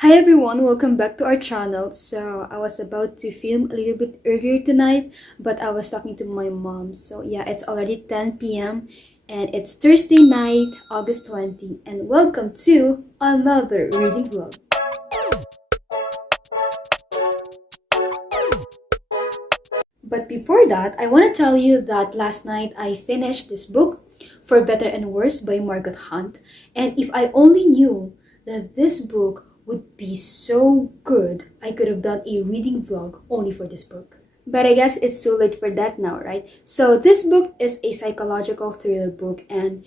Hi everyone, welcome back to our channel. So I was about to film a little bit earlier tonight, but I was talking to my mom. So yeah, it's already 10 p.m. and it's Thursday night, August 20, and welcome to another reading vlog. But before that, I want to tell you that last night I finished this book, For Better and Worse by Margot Hunt. And if I only knew that this book would be so good, I could have done a reading vlog only for this book. But I guess it's too late for that now, right? So this book is a psychological thriller book, and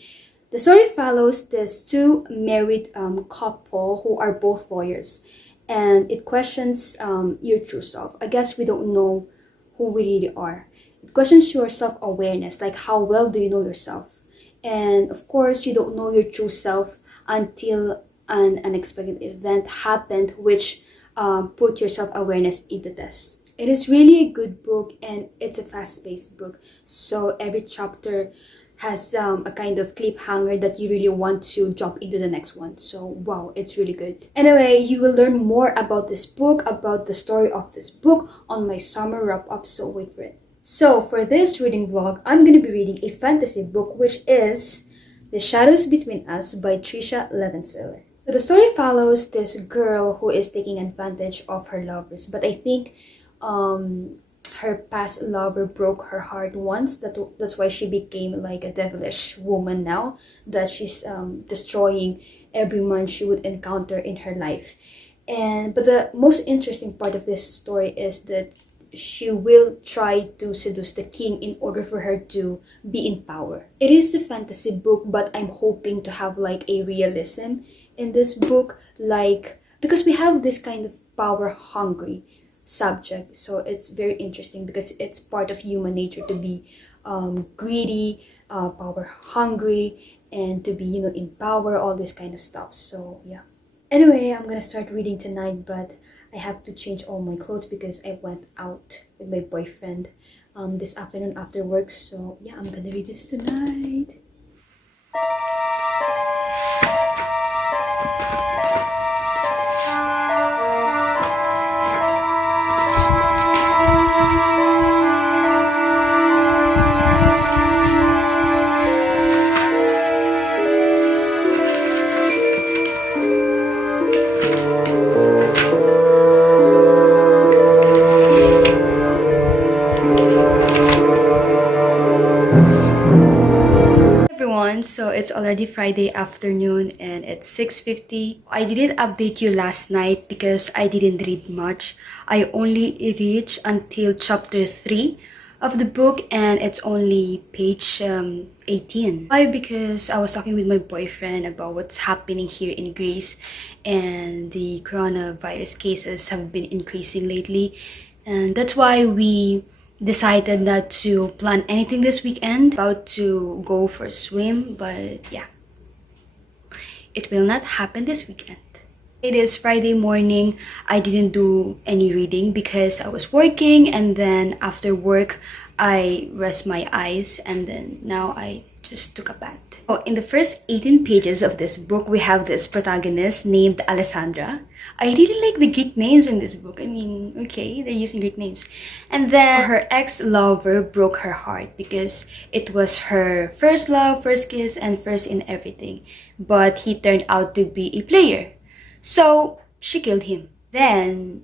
the story follows this two married couple who are both lawyers, and it questions your true self. I guess we don't know who we really are. It questions your self-awareness, like how well do you know yourself? And of course, you don't know your true self until an unexpected event happened which put your self-awareness into test. It is really a good book, and it's a fast-paced book, so every chapter has a kind of cliffhanger that you really want to jump into the next one. So wow, it's really good. Anyway, you will learn more about this book, about the story of this book on my summer wrap-up, so wait for it. So for this reading vlog, I'm going to be reading a fantasy book, which is The Shadows Between Us by TRICIA LEVENSELLER. So the story follows this girl who is taking advantage of her lovers, but I think her past lover broke her heart once. That's why she became like a devilish woman now, that she's destroying every man she would encounter in her life. But the most interesting part of this story is that she will try to seduce the king in order for her to be in power. It is a fantasy book, but I'm hoping to have like a realism in this book, like because we have this kind of power hungry subject, so it's very interesting because it's part of human nature to be greedy, power hungry, and to be in power, all this kind of stuff. So yeah, anyway, I'm gonna start reading tonight, but I have to change all my clothes because I went out with my boyfriend this afternoon after work. So yeah, I'm gonna read this tonight. So it's already Friday afternoon and it's 6:50. I didn't update you last night because I didn't read much. I only reached until chapter 3 of the book, and it's only page 18. Why? Because I was talking with my boyfriend about what's happening here in Greece, and the coronavirus cases have been increasing lately, and that's why we decided not to plan anything this weekend. About to go for a swim, but yeah, it will not happen this weekend. It is Friday morning. I didn't do any reading because I was working, and then after work I rest my eyes, and then now I just took a bath. Oh, in the first 18 pages of this book, we have this protagonist named Alessandra. I really like the Greek names in this book. I mean, okay, they're using Greek names. And then her ex-lover broke her heart because it was her first love, first kiss, and first in everything. But he turned out to be a player. So she killed him. Then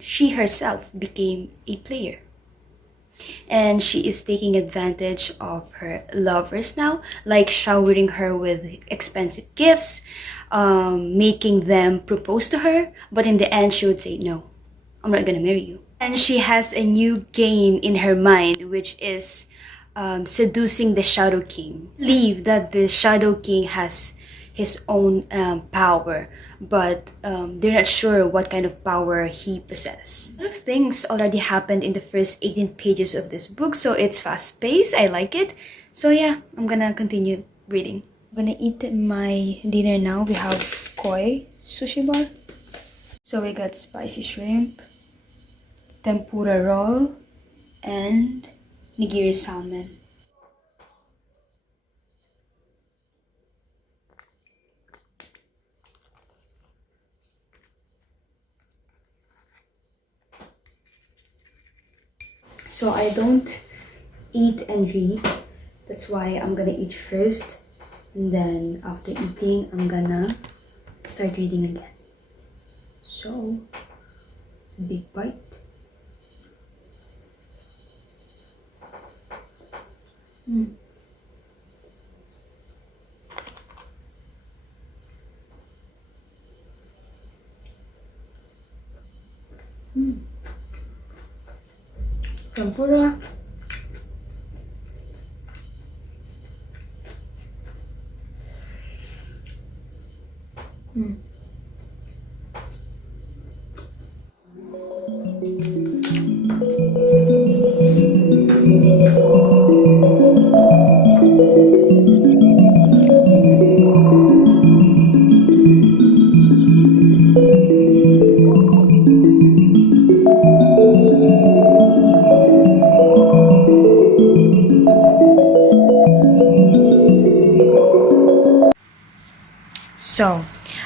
she herself became a player. And she is taking advantage of her lovers now, like showering her with expensive gifts, making them propose to her, but in the end she would say, no, I'm not gonna marry you. And she has a new game in her mind, which is seducing the Shadow King. Believe that the Shadow King has his own power, but they're not sure what kind of power he possesses. A lot of things already happened in the first 18 pages of this book, so it's fast-paced. I like it. So yeah, I'm gonna continue reading. I'm gonna eat my dinner now. We have koi sushi bar. So we got spicy shrimp, tempura roll, and nigiri salmon. So I don't eat and read. That's why I'm gonna eat first. And then after eating, I'm gonna start reading again. So, big bite. Mm. Mm. Tempura. Mm. So,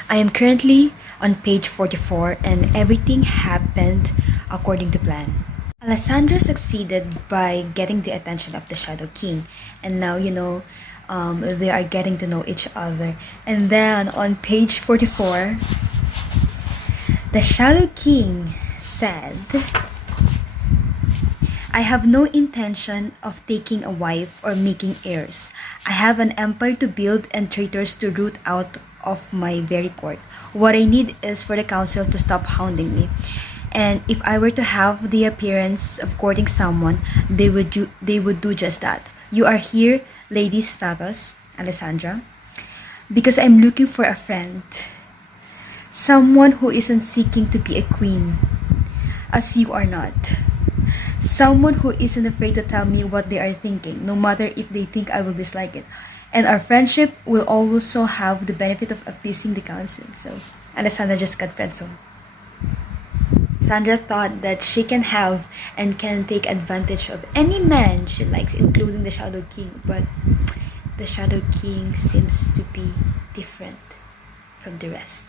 I am currently on page 44 and everything happened according to plan. Alessandra succeeded by getting the attention of the Shadow King, and now they are getting to know each other. And then on page 44, the Shadow King said, I have no intention of taking a wife or making heirs. I have an empire to build and traitors to root out of my very court. What I need is for the council to stop hounding me. And if I were to have the appearance of courting someone, they would do just that. You are here, Lady Stavros, Alessandra, because I'm looking for a friend. Someone who isn't seeking to be a queen, as you are not. Someone who isn't afraid to tell me what they are thinking, no matter if they think I will dislike it. And our friendship will also have the benefit of appeasing the council. So, Alessandra just got friendzoned. Sandra thought that she can have and can take advantage of any man she likes, including the Shadow King. But the Shadow King seems to be different from the rest.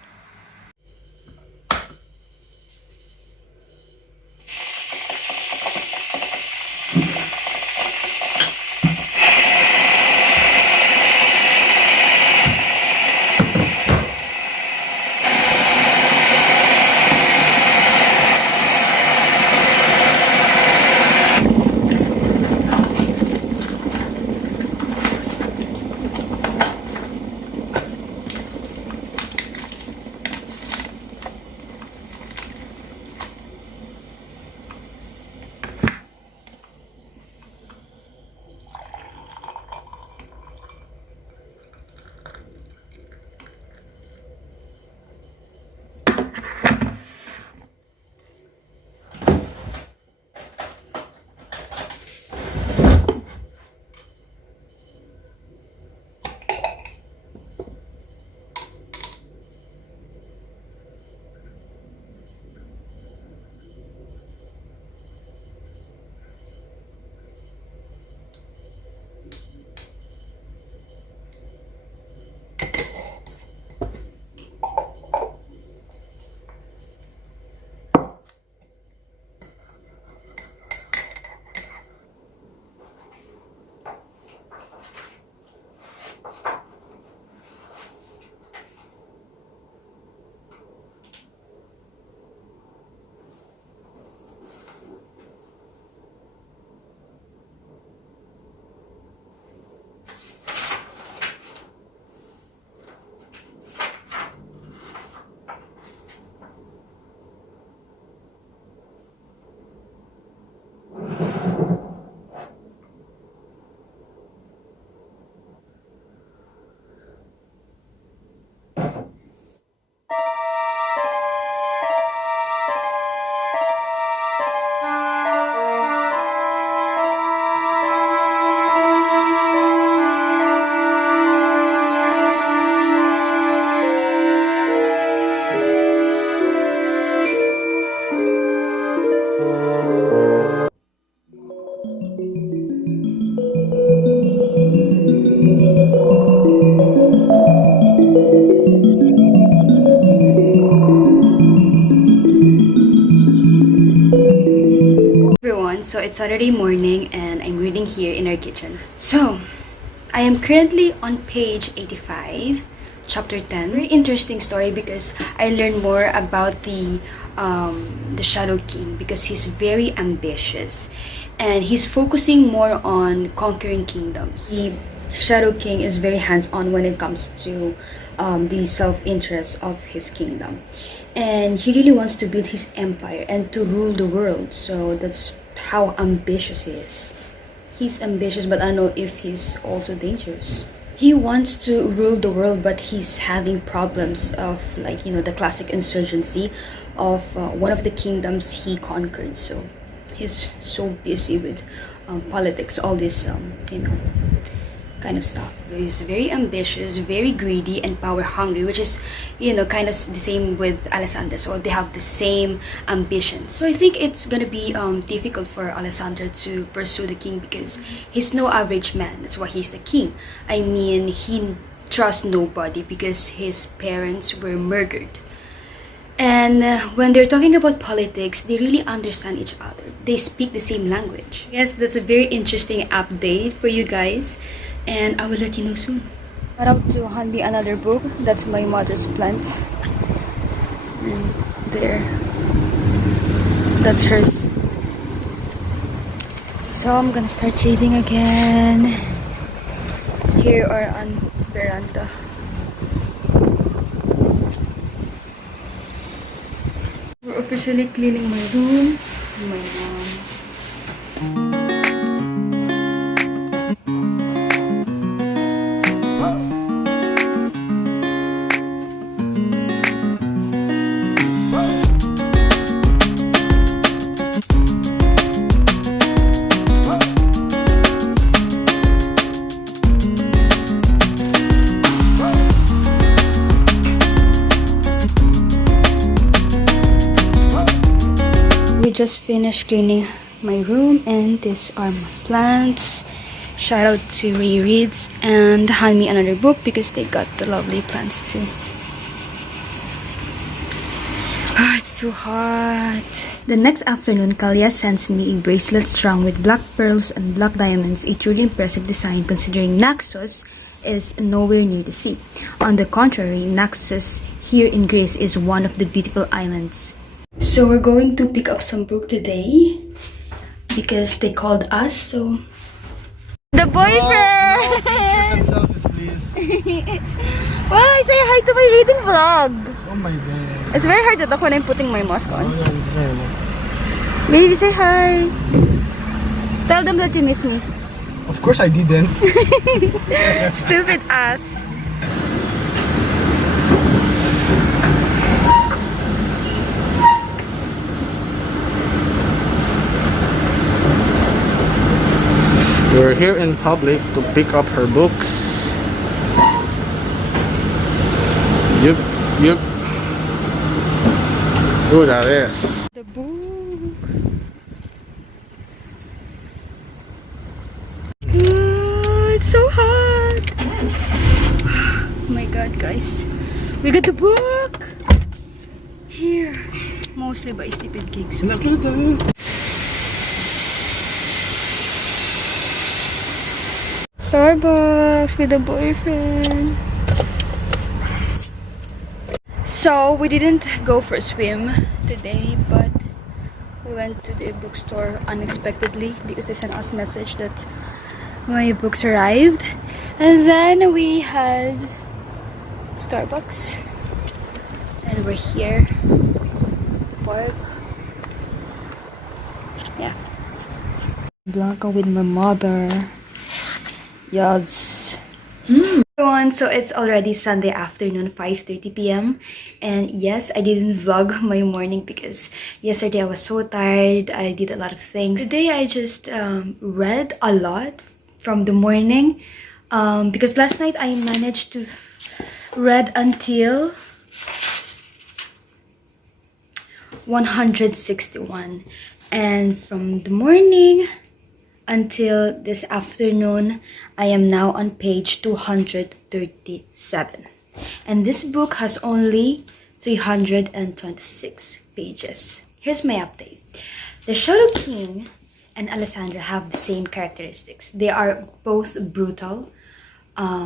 So it's Saturday morning and I'm reading here in our kitchen. So I am currently on page 85, chapter 10. Very interesting story because I learned more about the Shadow King because he's very ambitious and he's focusing more on conquering kingdoms. The Shadow King is very hands-on when it comes to the self-interest of his kingdom. And he really wants to build his empire and to rule the world. So that's how ambitious he is. He's ambitious, but I don't know if he's also dangerous. He wants to rule the world, but he's having problems of, like, you know, the classic insurgency of one of the kingdoms he conquered. So he's so busy with politics, all this, you know, kind of stuff. He's very ambitious, very greedy, and power hungry, which is, you know, kind of the same with Alessandra. So they have the same ambitions. So I think it's gonna be difficult for Alessandra to pursue the king because he's no average man. That's why he's the king. I mean, he trusts nobody because his parents were murdered. And when they're talking about politics, they really understand each other. They speak the same language. Yes, that's a very interesting update for you guys. And I will let you know soon. Shout out to hand me another book. That's my mother's plants. And there. That's hers. So I'm gonna start reading again. Here or on veranda. We're officially cleaning my room. My mom. We just finished cleaning my room and these are my plants. Shout out to Reads and hand me another book because they got the lovely plants too. It's too hot. The next afternoon, Kalia sends me a bracelet strung with black pearls and black diamonds, a truly impressive design considering Naxos is nowhere near the sea. On the contrary, Naxos here in Greece is one of the beautiful islands. So we're going to pick up some book today because they called us. So the boyfriend. No, selfies, please. Well, say hi to my reading vlog. Oh my god. It's very hard to talk when I'm putting my mask on. Oh, yeah, it's very much. Baby, say hi. Tell them that you miss me. Of course I didn't. Stupid ass. We're here in public to pick up her books. Yup, yup. Ooh, that is. The book. It's so hot. Oh my god, guys. We got the book. Here. Mostly by Stupid Gigs. Starbucks with a boyfriend. So we didn't go for a swim today, but we went to the bookstore unexpectedly because they sent us a message that my books arrived. And then we had Starbucks and we're here. Park. Yeah. Blanca with my mother. Yes. Everyone, so it's already Sunday afternoon, 5:30 p.m. and yes, I didn't vlog my morning because yesterday I was so tired. I did a lot of things. Today I just read a lot from the morning because last night I managed to read until 161 and from the morning until this afternoon I am now on page 237 and this book has only 326 pages. Here's my update. The Shadow King and Alessandra have the same characteristics. They are both brutal,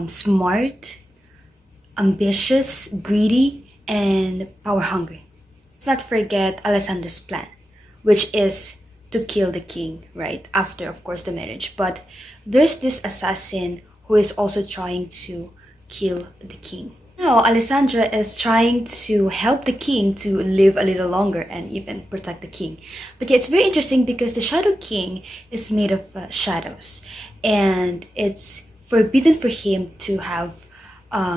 smart, ambitious, greedy, and power hungry. Let's not forget Alessandra's plan, which is to kill the king, right? After, of course, the marriage. But there's this assassin who is also trying to kill the king. Now, Alessandra is trying to help the king to live a little longer and even protect the king. But yeah, it's very interesting because the Shadow King is made of shadows, and it's forbidden for him to have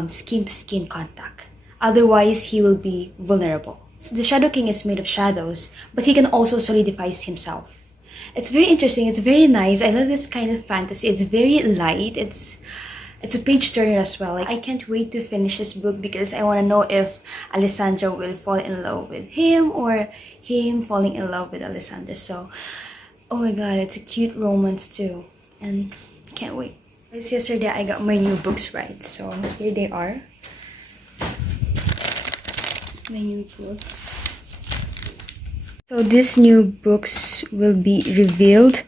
skin-to-skin contact. Otherwise, he will be vulnerable. So the Shadow King is made of shadows, but he can also solidify himself. It's very interesting. It's very nice. I love this kind of fantasy. It's very light. It's a page turner as well. Like, I can't wait to finish this book because I want to know if Alessandra will fall in love with him or him falling in love with Alessandra. So, oh my god, it's a cute romance too. And I can't wait. Yesterday I got my new books right. So here they are. My new books. So these new books will be revealed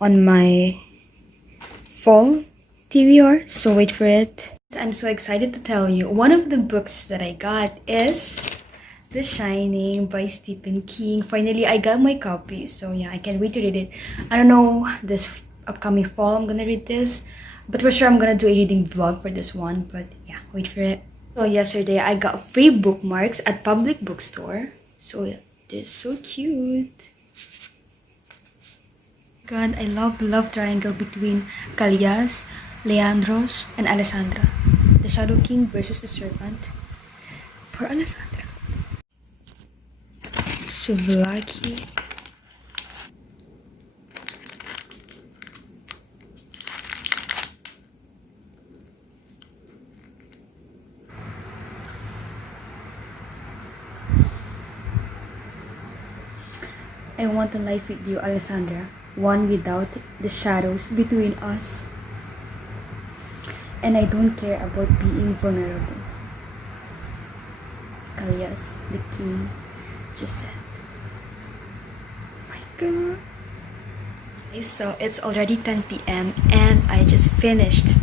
on my fall TVR, so wait for it. I'm so excited to tell you. One of the books that I got is The Shining by Stephen King. Finally, I got my copy. So yeah, I can't wait to read it. I don't know, this upcoming fall I'm gonna read this. But for sure I'm gonna do a reading vlog for this one. But yeah, wait for it. So yesterday I got free bookmarks at public bookstore. So yeah, they're so cute. God, I love the love triangle between Callas, Leandros, and Alessandra. The Shadow King versus the servant for Alessandra. Souvlaki. I want a life with you, Alessandra. One without the shadows between us. And I don't care about being vulnerable. Callas, the king, just said. Oh my god. Okay, so it's already 10 p.m. and I just finished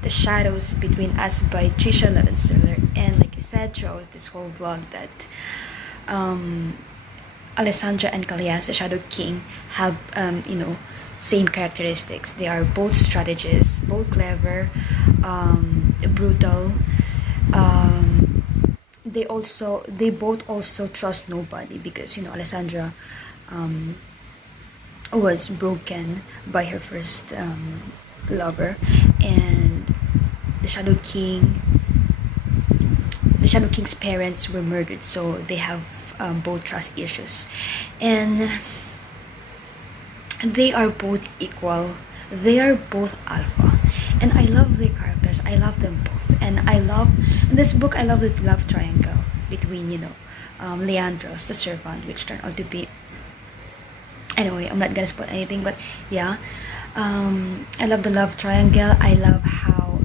The Shadows Between Us by TRICIA LEVENSELLER. And like I said throughout this whole vlog that Alessandra and Callas, the Shadow King, have same characteristics. They are both strategists, both clever, brutal. They both also trust nobody because Alessandra was broken by her first lover, and the Shadow King's parents were murdered, so they have both trust issues, and they are both equal. They are both alpha, and I love their characters. I love them both, and in this book I love this love triangle between Leandros, the servant, which turned out to be, anyway, I'm not gonna spoil anything, but yeah, I love the love triangle. I love how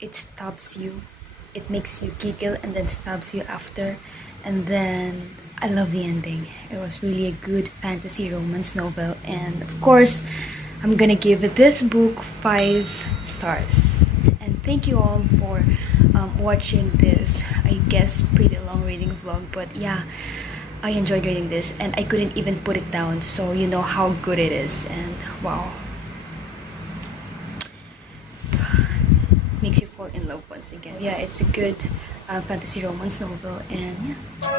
it stabs you, it makes you giggle and then stabs you after, and then I love the ending. It was really a good fantasy romance novel, and of course I'm gonna give this book 5 stars. And thank you all for watching this, I guess, pretty long reading vlog, but yeah, I enjoyed reading this and I couldn't even put it down, so you know how good it is. And wow, makes you fall in love once again. Yeah, it's a good fantasy romance novel, and yeah.